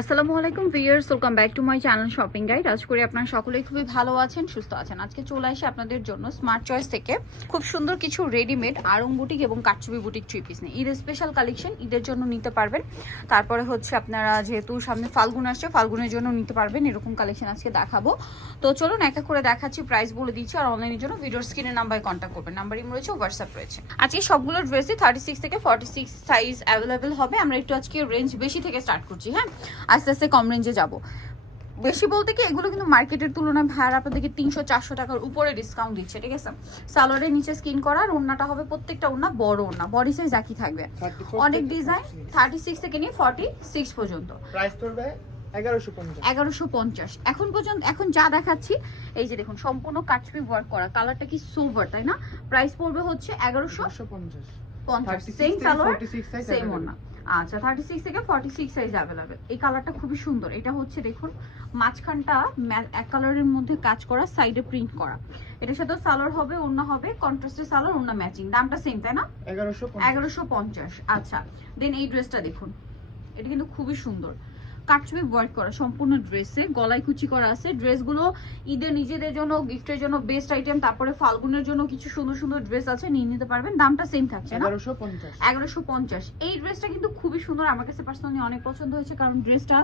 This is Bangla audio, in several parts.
আসসালামু আলাইকুম viewers, welcome back to my channel shopping guide. আজ করে আপনারা সকলেই খুবই ভালো আছেন, সুস্থ আছেন। আজকে চলে আসি আপনাদের জন্য স্মার্ট চয়েস থেকে খুব সুন্দর কিছু রেডিমেড আড়ং বুটিক এবং কারচুপি বুটিক থ্রি পিস নিয়ে ঈদের স্পেশাল কালেকশন, ঈদের জন্য নিতে পারবেন। তারপরে হচ্ছে আপনারা যেহেতু সামনে ফাল্গুন আসছে, ফাল্গুনের জন্য নিতে পারবেন। এরকম কালেকশন আজকে দেখাবো। তো চলুন এক এক করে দেখাচ্ছি, প্রাইস বলে দিচ্ছি। আর অনলাইনের জন্য ভিডিওর স্ক্রিনের নাম্বারে কন্ট্যাক্ট করবেন। নাম্বার ইম রয়েছে, হোয়াটসঅ্যাপ রয়েছে। আজকে সবগুলো ড্রেসই 36 থেকে 46 সাইজ অ্যাভেলেবেল হবে। আমরা একটু আজকে রেঞ্জ বেশি থেকে স্টার্ট করছি, হ্যাঁ, আস্তে আস্তে কম রেঞ্জে যাবো। বেশি বলতে কি, এগুলো কিন্তু মার্কেটের তুলনায় ভাড়া আপনাদেরকে 300-400 টাকার উপরে ডিসকাউন্ট দিচ্ছে, ঠিক আছে। সালোয়ারের নিচে স্কিন করার, ওড়নাটা হবে প্রত্যেকটা ওড়না বড় ওড়না, বডি সাইজ একই থাকবে। অনেক ডিজাইন 36 থেকে নিয়ে 46 পর্যন্ত। প্রাইস পড়বে 1150। এখন পর্যন্ত এখন যা দেখাচ্ছি, এই যে দেখুন সম্পূর্ণ কাটছবি ওয়ার্ক করা, কালারটা কি সোবার, তাই না? প্রাইস পড়বে হচ্ছে 1150। সেম সালোয়ার সেম ওড়না। আচ্ছা, 36 থেকে 46 সাইজ অ্যাভেলেবেল। এই কালারটা খুবই সুন্দর। এটা হচ্ছে দেখুন মাঝখানটা এক কালারের মধ্যে কাজ করা, সাইডে প্রিন্ট করা। এটার সাথে সালোয়ার হবে, ওড়না হবে কন্ট্রাস্টের সালোয়ার, ওড়না ম্যাচিং। দামটা সেম, তাই না? 1150। আচ্ছা, দেন এই ড্রেসটা দেখুন, এটা কিন্তু খুবই সুন্দর। কাটছবি ওয়ার্ক করা সম্পূর্ণ ড্রেসে, গলায় কুচি করা আছে। ড্রেসগুলো ঈদের নিজেদের জন্য, গিফটের জন্য বেস্ট আইটেম। তারপরে ফাল্গুনের জন্য কিছু সুন্দর সুন্দর ড্রেস আছে, নিয়ে নিতে পারবেন। দামটা সেম থাকছে না, 1150। এই ড্রেসটা কিন্তু খুবই সুন্দর, আমার কাছে পার্সোনালি অনেক পছন্দ হয়েছে। কারণ ড্রেসটা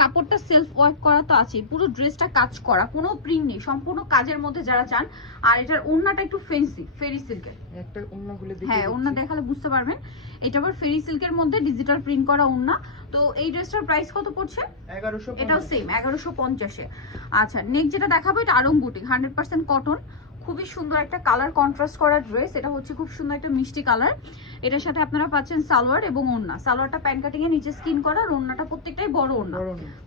কাপড়টা সেলফ ওয়ার্ক করা তো আছে, পুরো ড্রেসটা কাজ করা, কোনো প্রিন্ট নেই, সম্পূর্ণ কাজের মধ্যে যারা চান। আর এটার ওড়নাটা একটু ফেন্সি, ফেরি সিল্কের। একটা ওড়না খুলে দেখি, হ্যাঁ, ওড়না দেখালে বুঝতে পারবেন। এটা আবার ফেরি সিল্কের মধ্যে ডিজিটাল প্রিন্ট করা ওড়না। তো এই ড্রেসটার প্রাইস কত পড়ছে? 1150। এটাও সেম 1150-এ। আচ্ছা, নেক্সট যেটা দেখাবো, এটা আড়ং বুটিক, 100% কটন। খুবই সুন্দর একটা কালার কন্ট্রাস্ট করা ড্রেস। এটা হচ্ছে খুব সুন্দর একটা মিষ্টি কালার। এটার সাথে আপনারা পাচ্ছেন সালোয়ার এবং ওড়না। সালোয়ারটা প্যান কাটিং এর নিচে স্কিন করা, আর ওড়নাটা প্রত্যেকটাই বড় ওড়না।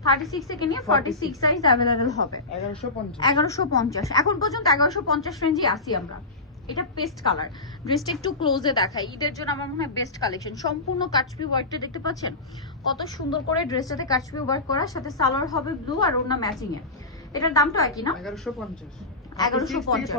36 থেকে নিয়ে 46 সাইজ অ্যাভেলেবেল হবে। 1150। এখন পর্যন্ত 1150 রেঞ্জে আসি আমরা। এটা পেস্ট কালার। ড্রেসটা একটু ক্লোজে দেখাই, ঈদের জন্য আমার মনে হয় বেস্ট কালেকশন। সম্পূর্ণ কাটছবি ওয়ার্কটা দেখতে পাচ্ছেন কত সুন্দর করে, ড্রেসটাতে কাটছবি ওয়ার্ক করা, সাথে সালোয়ার হবে ব্লু আর ওড়না ম্যাচিং এ। এটার দামটা একই না? 1150। 1150।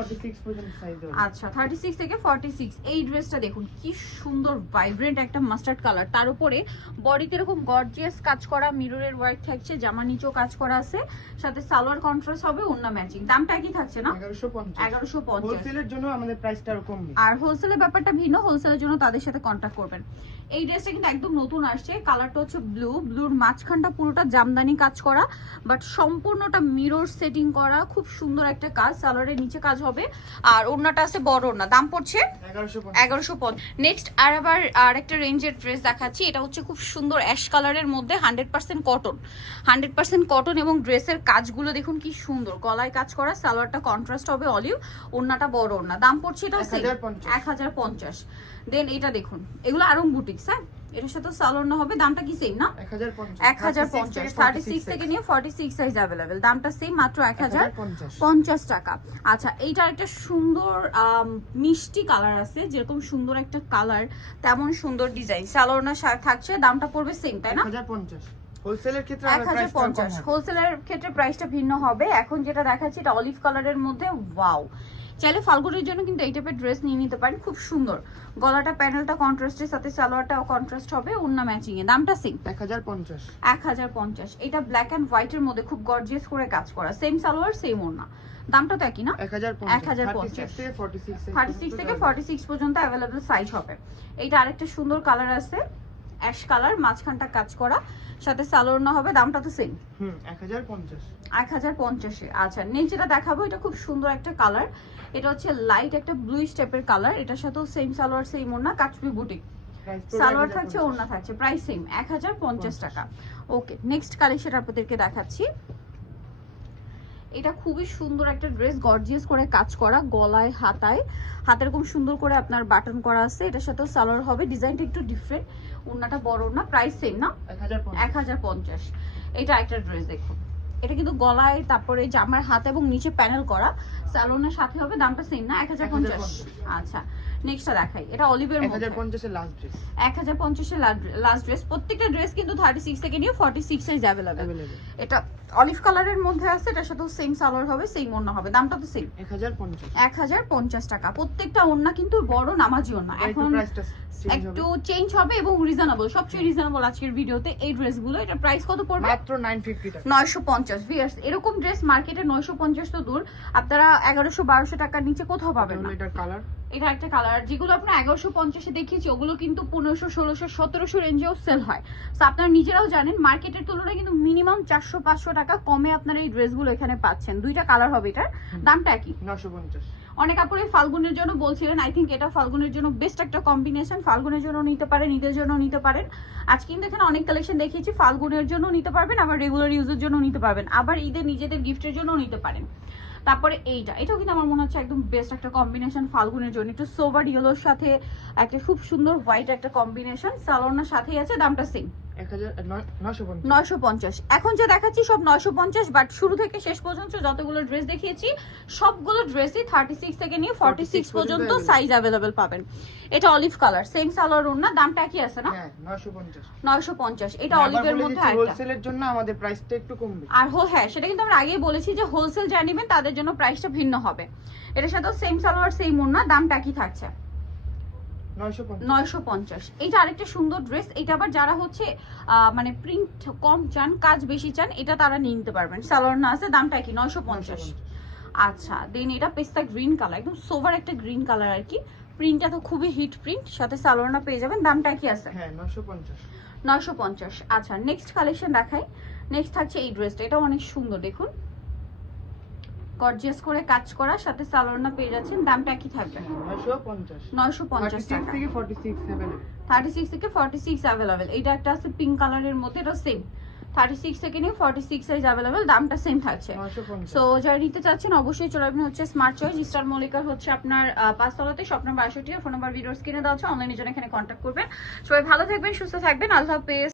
আচ্ছা, 36 থেকে 46। এই ড্রেসটা দেখুন কি সুন্দর, ভাইব্রেন্ট একটা মাস্টার্ড কালার। তার উপরে বডিতে এরকম গর্জিয়াস কাজ করা, মিররের ওয়ার্ক থাকছে, জামা নিচেও কাজ করা আছে, সাথে সালোয়ার কন্ট্রাস্ট হবে, ওড়না ম্যাচিং। দামটা একই থাকছে না? 1150। হোলসেলের জন্য আমাদের প্রাইসটা আরো কম। আর হোলসেলের ব্যাপারটা ভিন্ন, হোলসেলের জন্য তাদের সাথে কন্ট্যাক্ট করবেন। এই ড্রেসটা কিন্তু একদম নতুন আসছে, কালারটা হচ্ছে ব্লু। ব্লুর মাঝখানটা পুরোটা জামদানি কাজ করা, বাট সম্পূর্ণটা মিরর সেটিং করা, খুব সুন্দর একটা কাজ। সালোয়ারের নিচে কাজ হবে, আর ওড়নাটা আছে বড় ওড়না। দাম পড়ছে 1150। নেক্সট আর একটা রেঞ্জের ড্রেস দেখাচ্ছি। এটা হচ্ছে খুব সুন্দর অ্যাশ কালারের মধ্যে, 100% কটন। 100% কটন এবং ড্রেসের কাজগুলো দেখুন কি সুন্দর, গলায় কাজ করা, সালোয়ারটা কন্ট্রাস্ট হবে অলিভ, ওড়নাটা বড় ওড়না। দাম পড়ছে এটা 1050। দেন এটা দেখুন, এগুলো আরং বুটিক্স, হ্যাঁ, এটার সাথে সালোয়ার হবে। দামটা কি সেম না? 1050। 36 থেকে নিয়ে 46 সাইজ অ্যাভেলেবেল। দামটা সেম, মাত্র 1050 টাকা। আচ্ছা, এইটা একটা সুন্দর মিষ্টি কালার আছে, যেরকম সুন্দর একটা কালার তেমন সুন্দর ডিজাইন। সালোয়ার থাকছে, দামটা পড়বে সেম, তাই না? 1050। হোলসেলের ক্ষেত্রে 1050। হোলসেলের ক্ষেত্রে প্রাইসটা ভিন্ন হবে। এখন যেটা দেখাচ্ছি এটা অলিভ কালারের মধ্যে, ওয়াও। চাইলে ফাল্গুনের জন্য কিন্তু এই টাইপের ড্রেস নিয়ে নিতে পারেন, খুব সুন্দর। গলাটা প্যানেলটা কন্ট্রাস্টের সাথে সালোয়ারটাও কন্ট্রাস্ট হবে, ওড়না ম্যাচিং এ। দামটা সেম 1050। এটা ব্ল্যাক এন্ড হোয়াইট এর মধ্যে খুব গর্জিয়াস করে কাজ করা, সেম সালোয়ার সেম ওড়না। দামটা তো একই না? 1050। 36 থেকে 46 পর্যন্ত অ্যাভেলেবল সাইজ হবে। এইটা আরেকটা সুন্দর কালার আছে, অ্যাশ কালার, মাঝখানটা কাজ করা, সাথে সালোয়ার না হবে। দামটা তো সেম 1050। আচ্ছা, নেক্সট যেটা দেখাবো, এটা খুব সুন্দর একটা কালার। এটা হচ্ছে লাইট একটা ব্লু স্টেপের কালার। এটার সাথেও সেম সালোয়ার সেম ওড়না, কাটছবি বুটিক। সালোয়ার থাকছে, ওড়না থাকছে, প্রাইস সেম 1050 টাকা। ওকে, নেক্সট কালেকশন আপনাদেরকে দেখাচ্ছি। এটা খুবই সুন্দর একটা ড্রেস, গর্জিয়াস করে কাজ করা, গলায় হাতের খুব সুন্দর করে আপনার বাটন করা আছে। এটার সাথেও সালোয়ার হবে, ডিজাইনটা একটু ডিফারেন্ট, ওড়নাটা বড় না। প্রাইস সেম না? 1050। এটা একটা ড্রেস দেখুন, এটা কিন্তু গলায়, তারপরে জামার হাত এবং নিচে প্যানেল করা, স্যালোনের সাথে হবে। দামটা সেম না? 1050। আচ্ছা, নেক্সটটা দেখাই। এটা অলিভের মধ্যে 1050 এর লাস্ট ড্রেস। 1050 এর লাস্ট ড্রেস। প্রত্যেকটা ড্রেস কিন্তু 36 থেকে নিয়ে 46 সাইজ অ্যাভেলেবেল। এটা অলিভ কালারের মধ্যে আছে, এটার সাথে সেম সালোয়ার হবে, সেম ওড়না হবে। দামটা তো সেম 1050 টাকা। প্রত্যেকটা ওড়না কিন্তু বড় নামাজি ওড়না। এখন একটু চেঞ্জ হবে এবং রিজনেবল, সবচেয়ে রিজনেবল আজকের ভিডিওতে এই ড্রেসগুলো। এটা প্রাইস কত পড়বে? মাত্র 950 টাকা। 950। ভিউয়ার্স, এরকম ড্রেস মার্কেটে 950 তো দূর, আপনারা 1100-1200 টাকার নিচে কোথাও পাবেন না। এটার কালার, এটা একটা কালার। যেগুলো আপনার 1150 এ দেখিয়েছি ওগুলো কিন্তু 1500, 1600, 1700 রেঞ্জেও সেল হয়। তো আপনারা নিজেরাও জানেন মার্কেটের তুলনায় কিন্তু মিনিমাম 400-500 টাকা কমে আপনারা এই ড্রেসগুলো এখানে পাচ্ছেন। দুইটা কালার হবে, এটার দামটা একই 950। অনেক আপুরে ফাল্গুনের জন্য বলছিলেন, আই থিঙ্ক এটা ফাল্গুনের জন্য বেস্ট একটা কম্বিনেশন। ফাল্গুনের জন্য নিতে পারেন, ঈদের জন্য নিতে পারেন। আজকে কিন্তু এখানে অনেক কালেকশন দেখিয়েছি, ফাল্গুনের জন্য নিতে পারবেন, আবার রেগুলার ইউজের জন্য নিতে পারবেন, আবার ঈদের নিজেদের গিফটের জন্য নিতে পারেন। তারপরে এটাও কিন্তু আমার মনে হচ্ছে একদম বেস্ট একটা কম্বিনেশন ফাল্গুনের জন্য। একটু সোভার ইয়েলোর সাথে একটা খুব সুন্দর হোয়াইট একটা কম্বিনেশন, সালোয়ারের সাথেই আছে। দামটা সেম 950। এখন যে দেখাচ্ছি সব 950, বাট শুরু থেকে শেষ পর্যন্ত যতগুলো ড্রেস দেখিয়েছি সবগুলো ড্রেসই 36 থেকে নিয়ে 46 পর্যন্ত সাইজ অ্যাভেলেবেল পাবেন। এটা অলিভ কালার, সেম সালোয়ার ওড়না। দামটা কি আছে না? 950। এটা অলিভের মধ্যে আরেকটা। হোলসেলের জন্য আমাদের প্রাইসটা একটু কমবে। আর হ্যাঁ, সেটা কিন্তু আমরা আগেই বলেছি যে হোলসেল যারা নেবেন তাদের জন্য প্রাইসটা ভিন্ন হবে। এটার সাথে সেম সালোয়ার, সেম ওড়না। দামটা কি থাকছে? 950। এটা আরেকটা সুন্দর ড্রেস। এটা আবার যারা হচ্ছে মানে প্রিন্ট কম চান, কাজ বেশি চান, এটা তারা নিয়ে নিতে পারবেন। সালোয়ার না আছে। দামটা কি? 950। আচ্ছা, দেন এটা পেস্তা গ্রিন কালার, একদম সোভার একটা গ্রিন কালার আর কি। প্রিন্টটা তো খুবই হিট প্রিন্ট, সাথে সালোয়ার না পেয়ে যাবেন। দামটা কি আছে? হ্যাঁ, 950। 950। আচ্ছা, নেক্সট কালেকশন দেখাই। নেক্সট থাকছে এই ড্রেসটা। এটা অনেক সুন্দর, দেখুন গর্জিয়াস করে কাজ করা, সাথে সালোয়ার না পেয়ে যাচ্ছেন। দামটা কি থাকবে? 950 টাকা। 36 থেকে 46 अवेलेबल। 36 থেকে 46 অ্যাভেলেবেল। এটা একটা আছে পিঙ্ক কালারের মধ্যে, এটা সেম 36 থেকে নিয়ে 46 সাইজ অ্যাভেলেবেল। দামটা সেম থাকছে। সো যারা নিতে চাচ্ছেন অবশ্যই চলে আসবেন হচ্ছে স্মার্ট চয়েস, স্টার মল্লিকার হচ্ছে আপনার 5 তলাতে, shop number 62, phone number videos কিনে দেওয়া হচ্ছে। অনলাইনের জন্য এখানে কন্ট্যাক্ট করবেন। সবাই ভালো থাকবেন, সুস্থ থাকবেন। আল্লাহ হাফেজ।